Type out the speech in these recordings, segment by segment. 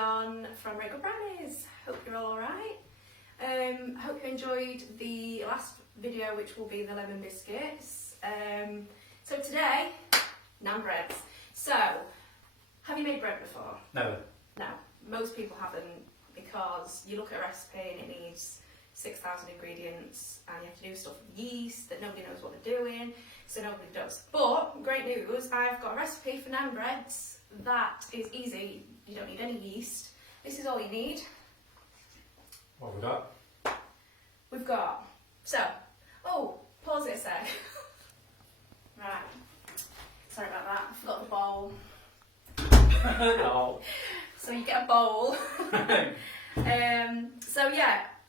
Leon from Regular Brownies. Hope you're all alright. Hope you enjoyed the last video, which will be the lemon biscuits. So today, naan breads. So, have you made bread before? No. No, most people haven't, because you look at a recipe and it needs 6,000 ingredients and you have to do stuff with yeast that nobody knows what they're doing, so nobody does. But great news, I've got a recipe for naan breads that is easy. You don't need any yeast. This is all you need. What have we got? We've got, pause it a sec. Right, sorry about that, I forgot the bowl. No. So you get a bowl.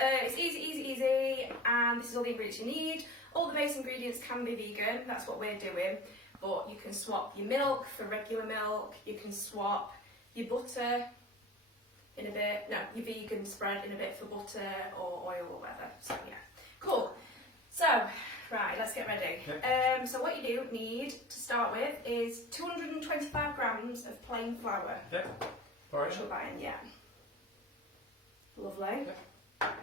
It's easy, and this is all the ingredients you need. All the base ingredients can be vegan, that's what we're doing, but you can swap your milk for regular milk, you can swap your butter in a bit, your vegan spread in a bit for butter or oil or whatever. So yeah, cool. So, right, let's get ready. Yep. So what you do need to start with is 225 grams of plain flour. Yep. Alright. Shut that in, yeah. Lovely. Yep.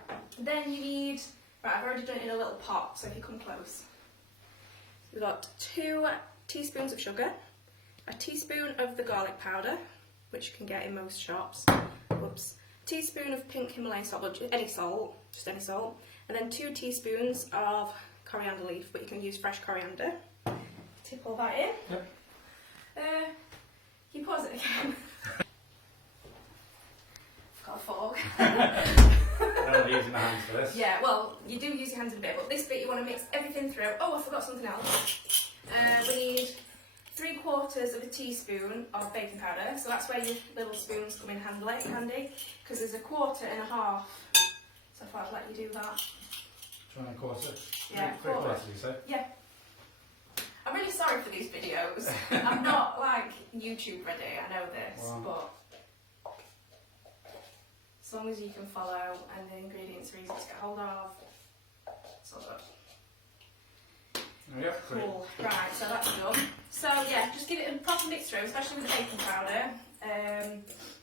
Then you need, right, I've already done it in a little pot, so if you come close. We've got 2 teaspoons of sugar, a teaspoon of the garlic powder, which you can get in most shops, whoops, teaspoon of pink Himalayan salt, but just any salt, and then 2 teaspoons of coriander leaf, but you can use fresh coriander. Tip all that in. Yep. You pause it again. I've got a fork. I'm only using my hands for this. Yeah, well, you do use your hands in a bit, but this bit you want to mix everything through. Oh, I forgot something else. We need 3/4 of a teaspoon of baking powder, so that's where your little spoons come in handy, because there's 1/4 and 1/2. So I thought I'd let you do that. 1/4. Yeah, 3/4, you say? Yeah. I'm really sorry for these videos. I'm not like YouTube ready, I know this, but as long as you can follow and the ingredients are easy to get hold of, it's all good. Yep. Cool. Right, so that's done. So yeah, just give it a proper mix through, especially with the baking powder,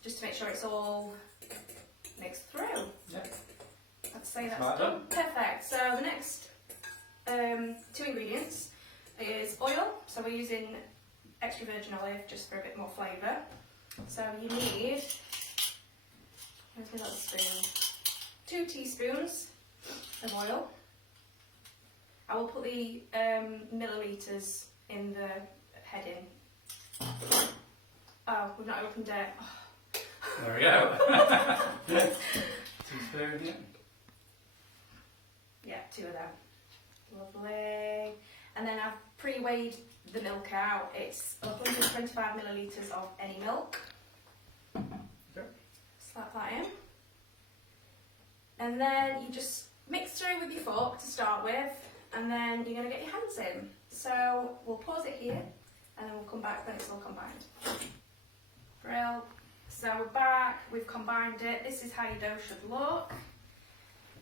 just to make sure it's all mixed through. Yep. I'd say that's Right, done. Perfect. So the next 2 ingredients is oil. So we're using extra virgin olive just for a bit more flavour. So you need, where's my little spoon? 2 teaspoons of oil. I will put the millilitres in the heading. Oh, we've not opened it. Oh. There we go. 2 spoons, yeah. Yeah, 2 of them. Lovely. And then I've pre-weighed the milk out. It's 125 millilitres of any milk. Okay. Slap that in. And then you just mix through with your fork to start with, and then you're going to get your hands in. So we'll pause it here, and then we'll come back when it's all combined. Brill. So we're back, we've combined it. This is how your dough should look.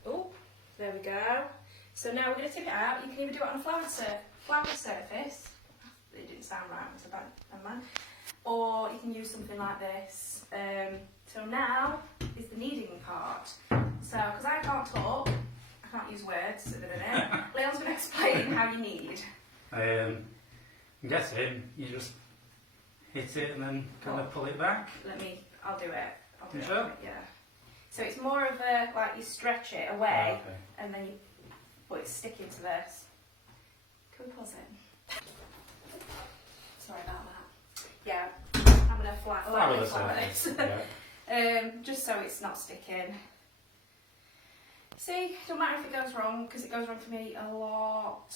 Oh, there we go. So now we're going to tip it out. You can either do it on a flour surface. It didn't sound right, it's a bad man. Or you can use something like this. So now is the kneading part. So, because I can't talk, I can't use words at the minute, Leon's going to explain how you knead. I'm guessing you just hit it and then kind of pull it back. I'll do it. You sure? Yeah. So it's more of a, like you stretch it away, okay. and then it's sticking to this. Can we pause it? Sorry about that. Yeah, I'm going to lightly flour this. Yeah. Just so it's not sticking. See, don't matter if it goes wrong, because it goes wrong for me a lot.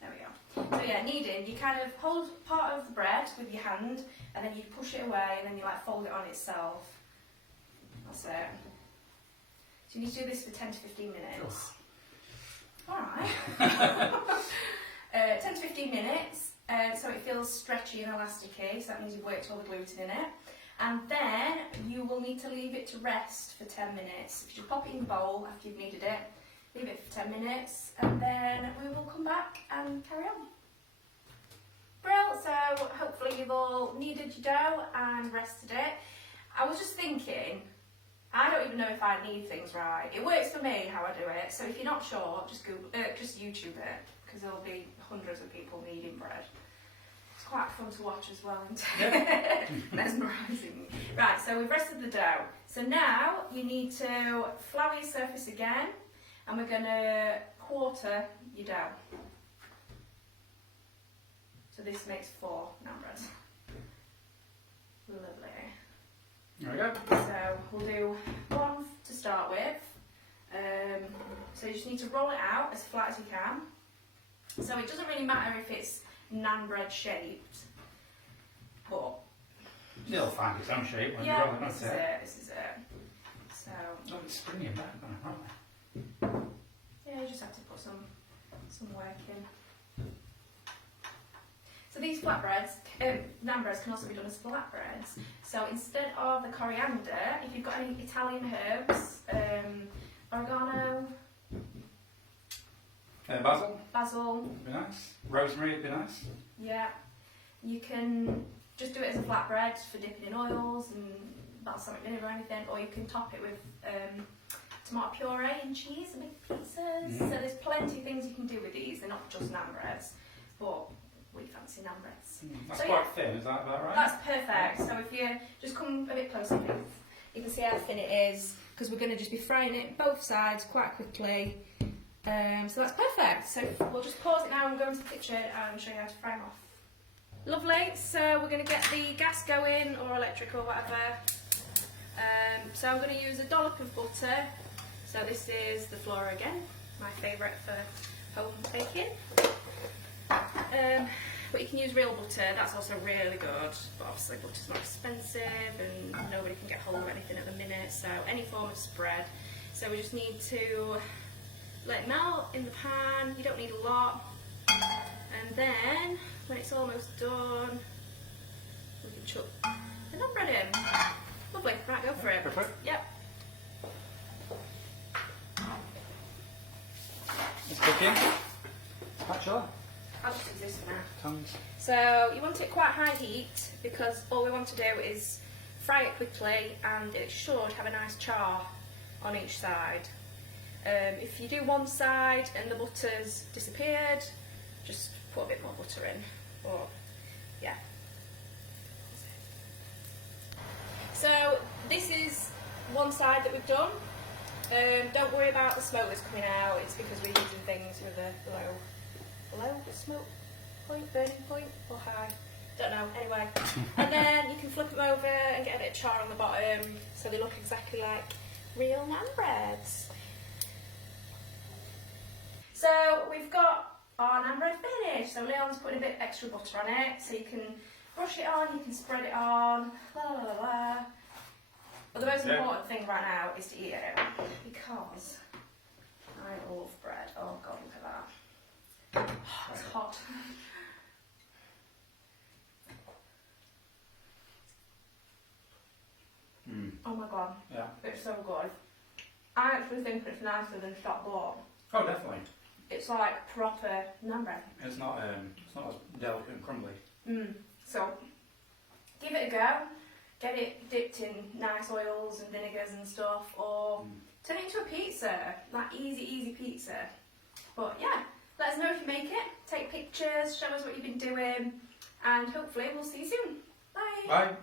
There we go. So yeah, kneading, you kind of hold part of the bread with your hand, and then you push it away, and then you like fold it on itself. That's it. So you need to do this for 10 to 15 minutes. Alright. 10 to 15 minutes, so it feels stretchy and elasticy, so that means you've worked all the gluten in it. And then you will need to leave it to rest for 10 minutes. If you just pop it in the bowl after you've kneaded it, leave it for 10 minutes, and then we will come back and carry on. Brill, so hopefully you've all kneaded your dough and rested it. I was just thinking, I don't even know if I need things right. It works for me how I do it. So if you're not sure, just just YouTube it, because there'll be hundreds of people kneading bread. It's quite fun to watch as well, isn't it? Yeah. Mesmerising. Right, so we've rested the dough. So now you need to flour your surface again, and we're going to quarter your dough. So this makes 4 naan breads. Lovely. There we go. So we'll do 1 to start with. So you just need to roll it out as flat as you can. So it doesn't really matter if it's naan bread shaped, but It'll find its own shape when you yeah, roll it, this is won't it? it. This is it. So Oh, it's springy and back, aren't they? yeah, you just have to put some work in. So these flatbreads, naan breads can also be done as flatbreads. So instead of the coriander, if you've got any Italian herbs, oregano, Basil, basil, would be nice. Rosemary would be nice. yeah, you can just do it as a flatbread for dipping in oils and balsamic vinegar or anything, or you can top it with tomato puree and cheese and make pizzas. So there's plenty of things you can do with these. They're not just naan breads, but we fancy naan breads. That's So, quite thin, is that about right? That's perfect. So if you just come a bit closer, please, you can see how thin it is, because we're going to just be frying it both sides quite quickly. So that's perfect. So we'll just pause it now and go into the kitchen and show you how to fry them off. Lovely. So we're going to get the gas going, or electric or whatever. So I'm going to use a dollop of butter. So this is the flour again, my favourite for home baking. But you can use real butter, that's also really good, but obviously butter's more expensive and nobody can get hold of anything at the minute, so any form of spread. So we just need to let it melt in the pan, you don't need a lot, and then when it's almost done, we can chuck the naan bread in. Lovely, right, go for it. Go for it. Yep. It's cooking. Spatula. I'll just use this for now. Tongs. So you want it quite high heat, because all we want to do is fry it quickly, and it should have a nice char on each side. If you do one side and the butter's disappeared, just put a bit more butter in. Or yeah. So this is one side that we've done. Don't worry about the smoke that's coming out. It's because we're using things with a low smoke point, burning point, or high. Don't know. Anyway, and then you can flip them over and get a bit of char on the bottom, so they look exactly like real naan breads. So we've got our naan bread finished. So Leon's putting a bit extra butter on it, so you can brush it on, you can spread it on, la la la la. But the most important thing right now is to eat it, because I love bread. Oh God, look at that. Oh, it's hot. Oh my God, Yeah. it's so good. I actually think it's nicer than shop bought. Oh, definitely. It's like proper naan bread. It's not as delicate and crumbly. So give it a go. Get it dipped in nice oils and vinegars and stuff, or turn it into a pizza, like easy pizza. But yeah, let us know if you make it. Take pictures, show us what you've been doing, and hopefully we'll see you soon. Bye. Bye.